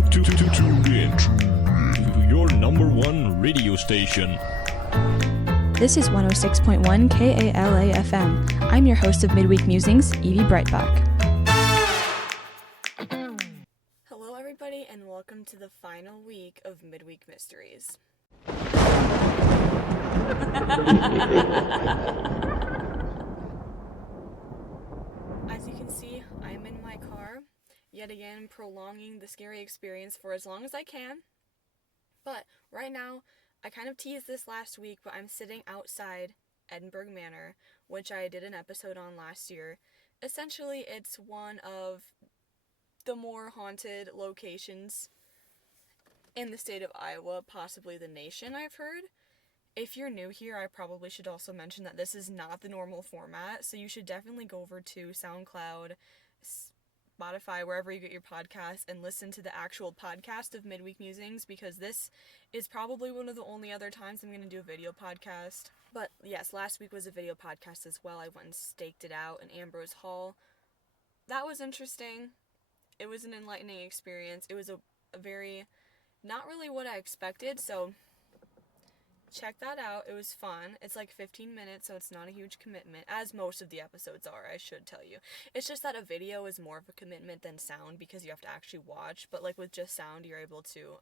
now tuned in to your number one radio station. This is 106.1 KALA FM. I'm your host of Midweek Musings, Evie Breitbach. Hello everybody and welcome to the final week of Midweek Mysteries. As you can see, I'm in my car, yet again prolonging the scary experience for as long as I can. But right now, I kind of teased this last week, but I'm sitting outside Edinburgh Manor, which I did an episode on last year. Essentially, it's one of the more haunted locations in the state of Iowa, possibly the nation, I've heard. If you're new here, I probably should also mention that this is not the normal format, so you should definitely go over to SoundCloud, Spotify, wherever you get your podcasts, and listen to the actual podcast of Midweek Musings, because this is probably one of the only other times I'm going to do a video podcast. But yes, last week was a video podcast as well. I went and staked it out in Ambrose Hall. That was interesting. It was an enlightening experience. It was a very, not really what I expected, so check that out. It was fun. It's like 15 minutes, so it's not a huge commitment, as most of the episodes are, I should tell you. It's just that a video is more of a commitment than sound, because you have to actually watch, but like with just sound, you're able to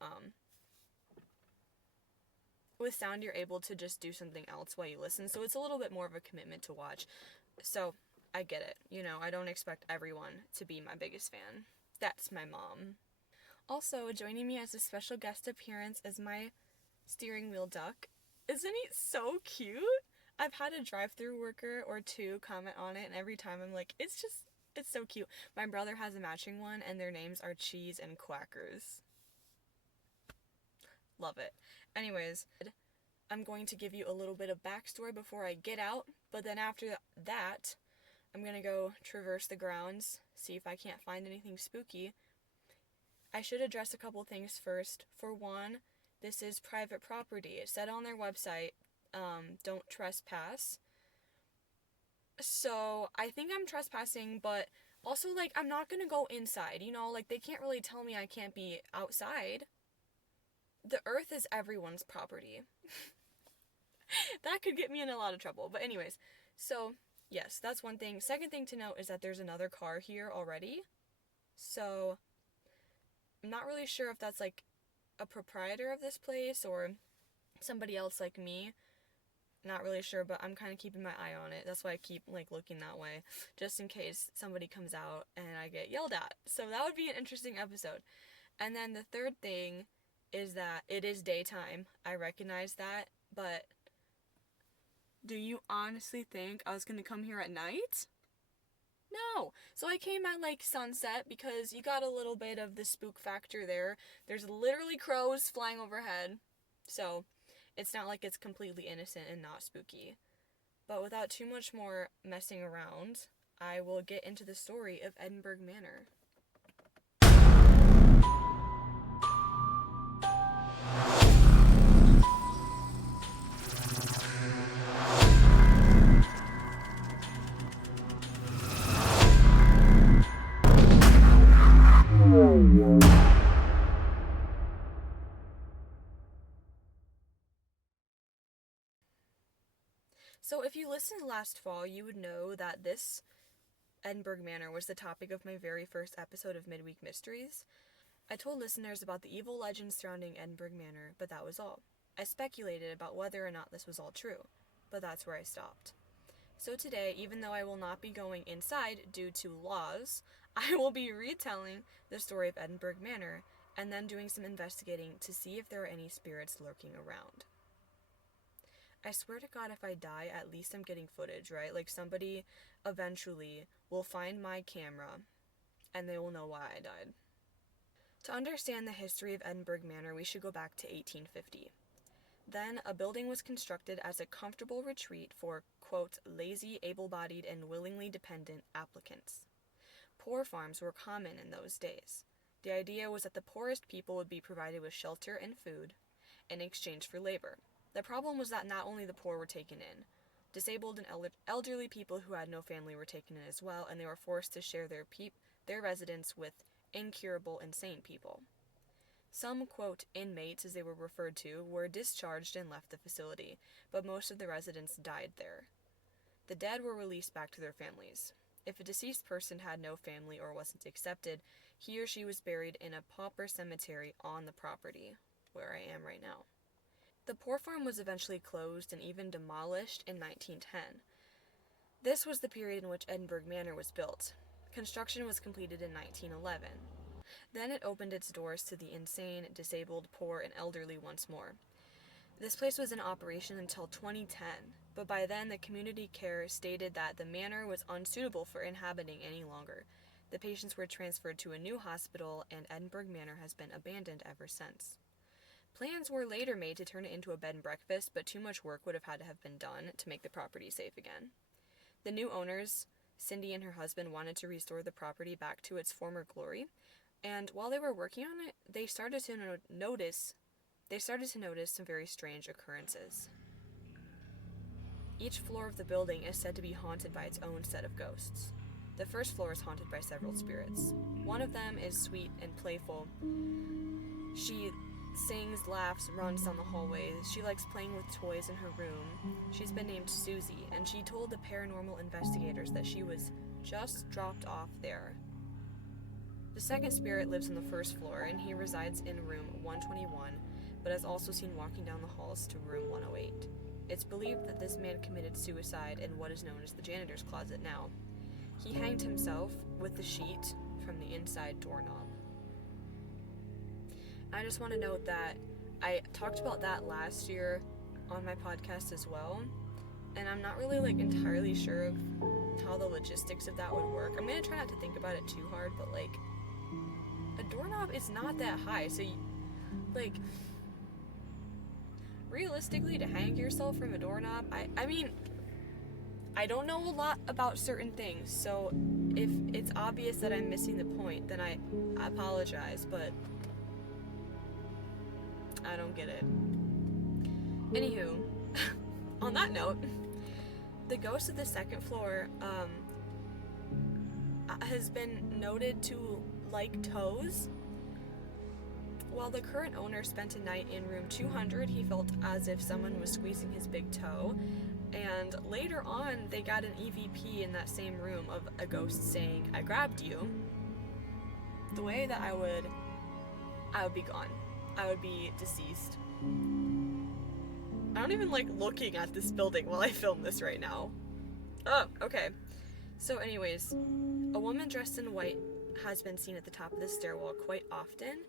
just do something else while you listen, so it's a little bit more of a commitment to watch. So I get it. I don't expect everyone to be my biggest fan. That's my mom. Also, joining me as a special guest appearance is my steering wheel duck. Isn't he so cute? I've had a drive-thru worker or two comment on it, and every time I'm like, it's so cute. My brother has a matching one, and their names are Cheese and Quackers. Love it. Anyways, I'm going to give you a little bit of backstory before I get out, but then after that, I'm going to go traverse the grounds, see if I can't find anything spooky. I should address a couple things first. For one, this is private property. It said on their website, don't trespass. So I think I'm trespassing, but also, I'm not gonna go inside, they can't really tell me I can't be outside. The earth is everyone's property. That could get me in a lot of trouble. But anyways, so yes, that's one thing. Second thing to note is that there's another car here already. So I'm not really sure if that's a proprietor of this place or somebody else like me. Not really sure, but I'm kind of keeping my eye on it. That's why I keep looking that way, just in case somebody comes out and I get yelled at. So that would be an interesting episode. And then the third thing is that it is daytime. I recognize that, but do you honestly think I was going to come here at night? No. So I came at sunset because you got a little bit of the spook factor there. There's literally crows flying overhead. So it's not like it's completely innocent and not spooky. But without too much more messing around, I will get into the story of Edinburgh Manor. So if you listened last fall, you would know that this Edinburgh Manor was the topic of my very first episode of Midweek Mysteries. I told listeners about the evil legends surrounding Edinburgh Manor, but that was all. I speculated about whether or not this was all true, but that's where I stopped. So today, even though I will not be going inside due to laws, I will be retelling the story of Edinburgh Manor, and then doing some investigating to see if there are any spirits lurking around. I swear to God, if I die, at least I'm getting footage, right? Somebody eventually will find my camera, and they will know why I died. To understand the history of Edinburgh Manor, we should go back to 1850. Then, a building was constructed as a comfortable retreat for, quote, lazy, able-bodied, and willingly dependent applicants. Poor farms were common in those days. The idea was that the poorest people would be provided with shelter and food in exchange for labor. The problem was that not only the poor were taken in, disabled and elderly people who had no family were taken in as well, and they were forced to share their residence with incurable, insane people. Some, quote, inmates, as they were referred to, were discharged and left the facility, but most of the residents died there. The dead were released back to their families. If a deceased person had no family or wasn't accepted, he or she was buried in a pauper cemetery on the property, where I am right now. The poor farm was eventually closed and even demolished in 1910. This was the period in which Edinburgh Manor was built. Construction was completed in 1911. Then it opened its doors to the insane, disabled, poor, and elderly once more. This place was in operation until 2010, but by then the community care stated that the manor was unsuitable for inhabiting any longer. The patients were transferred to a new hospital, and Edinburgh Manor has been abandoned ever since. Plans were later made to turn it into a bed and breakfast, but too much work would have had to have been done to make the property safe again. The new owners, Cindy and her husband, wanted to restore the property back to its former glory, and while they were working on it, they started to notice some very strange occurrences. Each floor of the building is said to be haunted by its own set of ghosts. The first floor is haunted by several spirits. One of them is sweet and playful. She sings, laughs, runs down the hallways. She likes playing with toys in her room. She's been named Susie, and she told the paranormal investigators that she was just dropped off there. The second spirit lives on the first floor, and he resides in room 121, but is also seen walking down the halls to room 108. It's believed that this man committed suicide in what is known as the janitor's closet now. He hanged himself with the sheet from the inside doorknob. I just want to note that I talked about that last year on my podcast as well, and I'm not really entirely sure of how the logistics of that would work. I'm going to try not to think about it too hard, but a doorknob is not that high, so realistically, to hang yourself from a doorknob, I mean, I don't know a lot about certain things, so if it's obvious that I'm missing the point, then I apologize, but I don't get it. Anywho, on that note, the ghost of the second floor has been noted to like toes. While the current owner spent a night in room 200, he felt as if someone was squeezing his big toe, and later on they got an EVP in that same room of a ghost saying, "I grabbed you." The way that I would be gone. I would be deceased. I don't even like looking at this building while I film this right now. Oh, okay. So anyways, a woman dressed in white has been seen at the top of the stairwell quite often,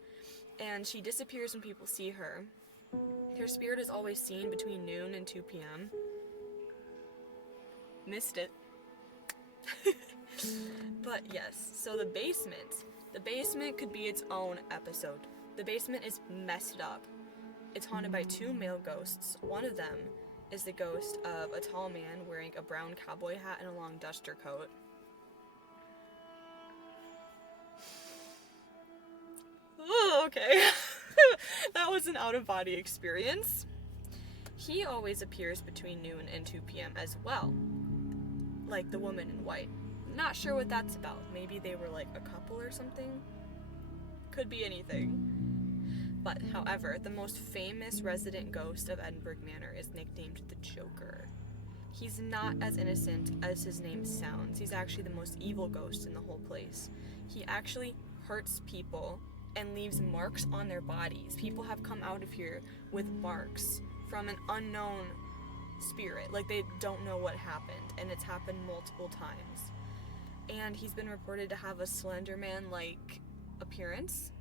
and she disappears when people see her. Her spirit is always seen between noon and 2 p.m. Missed it. But yes, so the basement could be its own episode. The basement is messed up. It's haunted by two male ghosts. One of them is the ghost of a tall man wearing a brown cowboy hat and a long duster coat. Oh, okay. That was an out-of-body experience. He always appears between noon and 2 p.m. as well, like the woman in white. Not sure what that's about. Maybe they were a couple or something? Could be anything. But, however, the most famous resident ghost of Edinburgh Manor is nicknamed the Joker. He's not as innocent as his name sounds. He's actually the most evil ghost in the whole place. He actually hurts people and leaves marks on their bodies. People have come out of here with marks from an unknown spirit. They don't know what happened, and it's happened multiple times. And he's been reported to have a Slender Man-like appearance.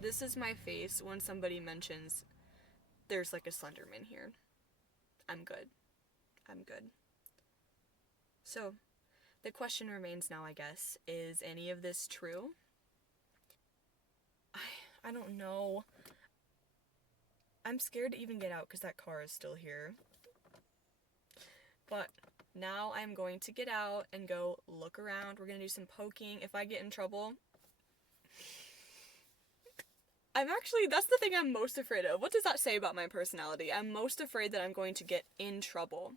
This is my face when somebody mentions there's a Slender Man here. I'm good. So, the question remains now, I guess, is any of this true? I don't know. I'm scared to even get out because that car is still here. But now I'm going to get out and go look around. We're going to do some poking. If I get in trouble, that's the thing I'm most afraid of. What does that say about my personality? I'm most afraid that I'm going to get in trouble.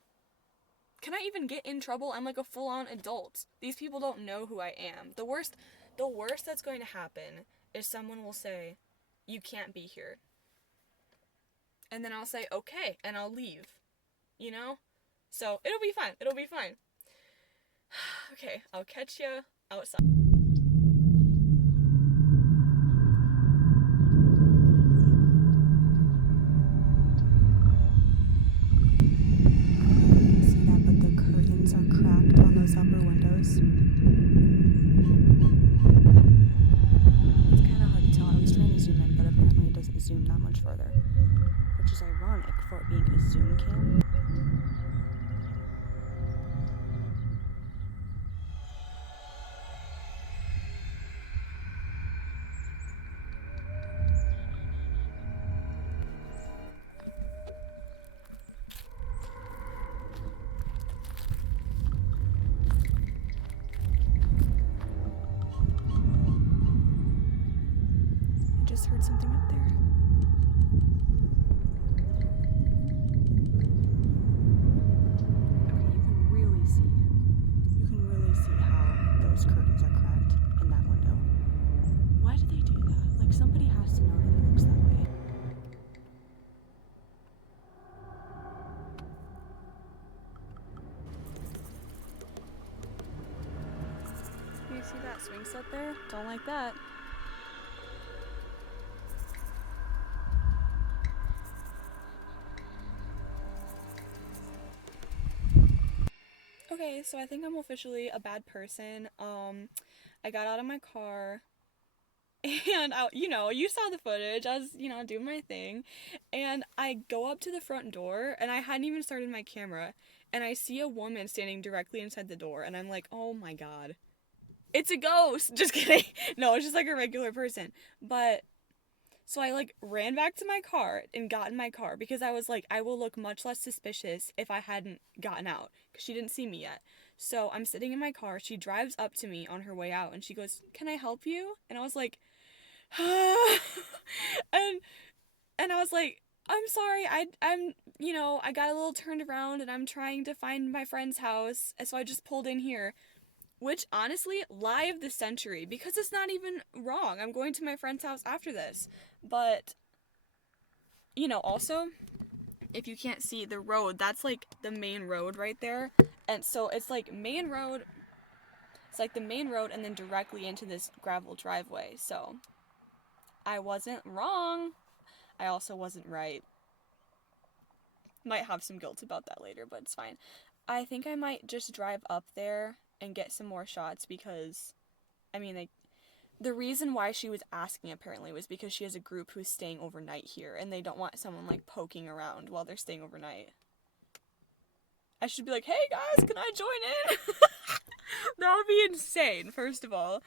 Can I even get in trouble? I'm a full-on adult. These people don't know who I am. The worst that's going to happen is someone will say, "You can't be here." And then I'll say, "Okay," and I'll leave. You know? So, it'll be fine. It'll be fine. Okay, I'll catch you outside. See that, but the curtains are cracked on those upper windows. It's kind of hard to tell. I was trying to zoom in, but apparently it doesn't zoom that much further, which is ironic for it being a zoom cam. I just heard something up there. Okay, you can really see how those curtains are cracked in that window. Why do they do that? Like, somebody has to know that it looks that way. You see that swing set there? Don't like that. Okay, so I think I'm officially a bad person. I got out of my car and you saw the footage. I was, doing my thing, and I go up to the front door, and I hadn't even started my camera, and I see a woman standing directly inside the door, and I'm like, oh my god, it's a ghost. Just kidding. No, it's just like a regular person. But so I like ran back to my car and got in my car because I was like, I will look much less suspicious if I hadn't gotten out, because she didn't see me yet. So I'm sitting in my car. She drives up to me on her way out, and she goes, "Can I help you?" And I was like, and I was like, "I'm sorry, I'm I got a little turned around and I'm trying to find my friend's house, and so I just pulled in here." Which, honestly, lie of the century, because it's not even wrong. I'm going to my friend's house after this. But, also, if you can't see the road, that's like the main road right there. And so it's like main road. It's like the main road and then directly into this gravel driveway. So I wasn't wrong. I also wasn't right. Might have some guilt about that later, but it's fine. I think I might just drive up there and get some more shots, because, the reason why she was asking apparently was because she has a group who's staying overnight here, and they don't want someone like poking around while they're staying overnight. I should be like, "Hey guys, can I join in?" That would be insane, first of all.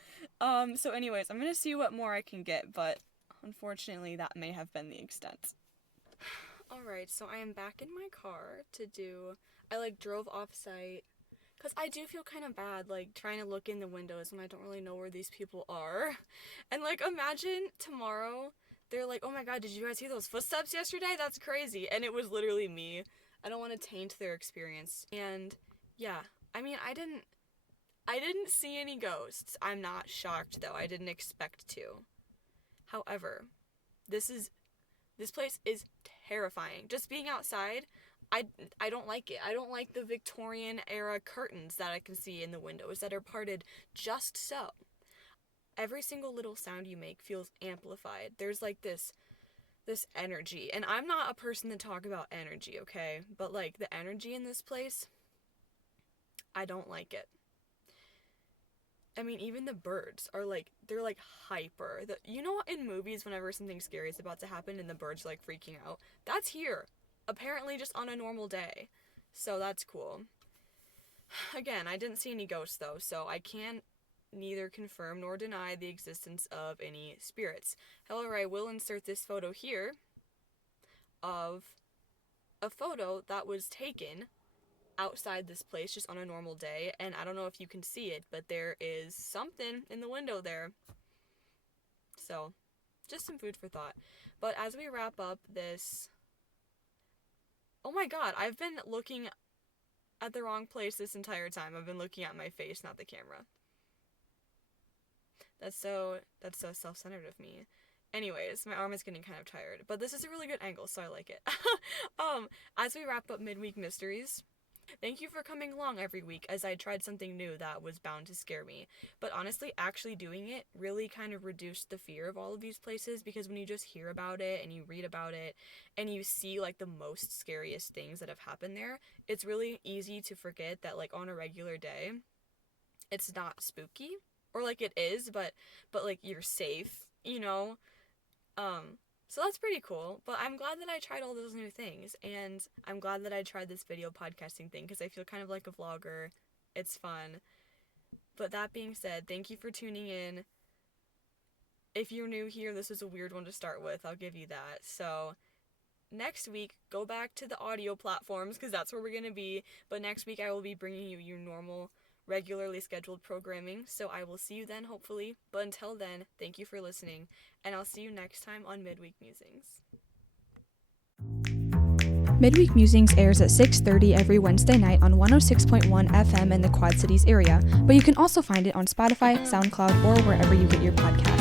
So anyways, I'm gonna see what more I can get, but unfortunately that may have been the extent. Alright, so I am back in my car I drove off site, because I do feel kind of bad, trying to look in the windows when I don't really know where these people are. And, imagine tomorrow, they're like, "Oh my god, did you guys hear those footsteps yesterday? That's crazy." And it was literally me. I don't want to taint their experience. And, yeah, I didn't see any ghosts. I'm not shocked, though. I didn't expect to. However, this place is terrifying. Just being outside, I don't like it. I don't like the Victorian era curtains that I can see in the windows that are parted just so. Every single little sound you make feels amplified. There's this energy, and I'm not a person to talk about energy, okay? But the energy in this place, I don't like it. Even the birds are they're hyper. In movies, whenever something scary is about to happen and the birds are freaking out, that's here. Apparently just on a normal day. So that's cool. Again, I didn't see any ghosts though, so I can neither confirm nor deny the existence of any spirits. However, I will insert this photo here of a photo that was taken outside this place just on a normal day, and I don't know if you can see it, but there is something in the window there. So, just some food for thought. But as we wrap up this... Oh my god, I've been looking at the wrong place this entire time. I've been looking at my face, not the camera. That's so self-centered of me. Anyways, my arm is getting kind of tired, but this is a really good angle, so I like it. As we wrap up Midweek Mysteries, thank you for coming along every week as I tried something new that was bound to scare me. But honestly, actually doing it really kind of reduced the fear of all of these places, because when you just hear about it and you read about it and you see like the most scariest things that have happened there, it's really easy to forget that like on a regular day, it's not spooky. Or like it is, but like you're safe, you know? So that's pretty cool, but I'm glad that I tried all those new things, and I'm glad that I tried this video podcasting thing, because I feel kind of like a vlogger. It's fun. But that being said, thank you for tuning in. If you're new here, this is a weird one to start with, I'll give you that. So, next week, go back to the audio platforms, because that's where we're going to be, but next week I will be bringing you your normal, regularly scheduled programming, so I will see you then, hopefully. But until then, thank you for listening, and I'll see you next time on Midweek Musings. Midweek Musings airs at 6:30 every Wednesday night on 106.1 FM in the Quad Cities area, but you can also find it on Spotify, SoundCloud, or wherever you get your podcasts.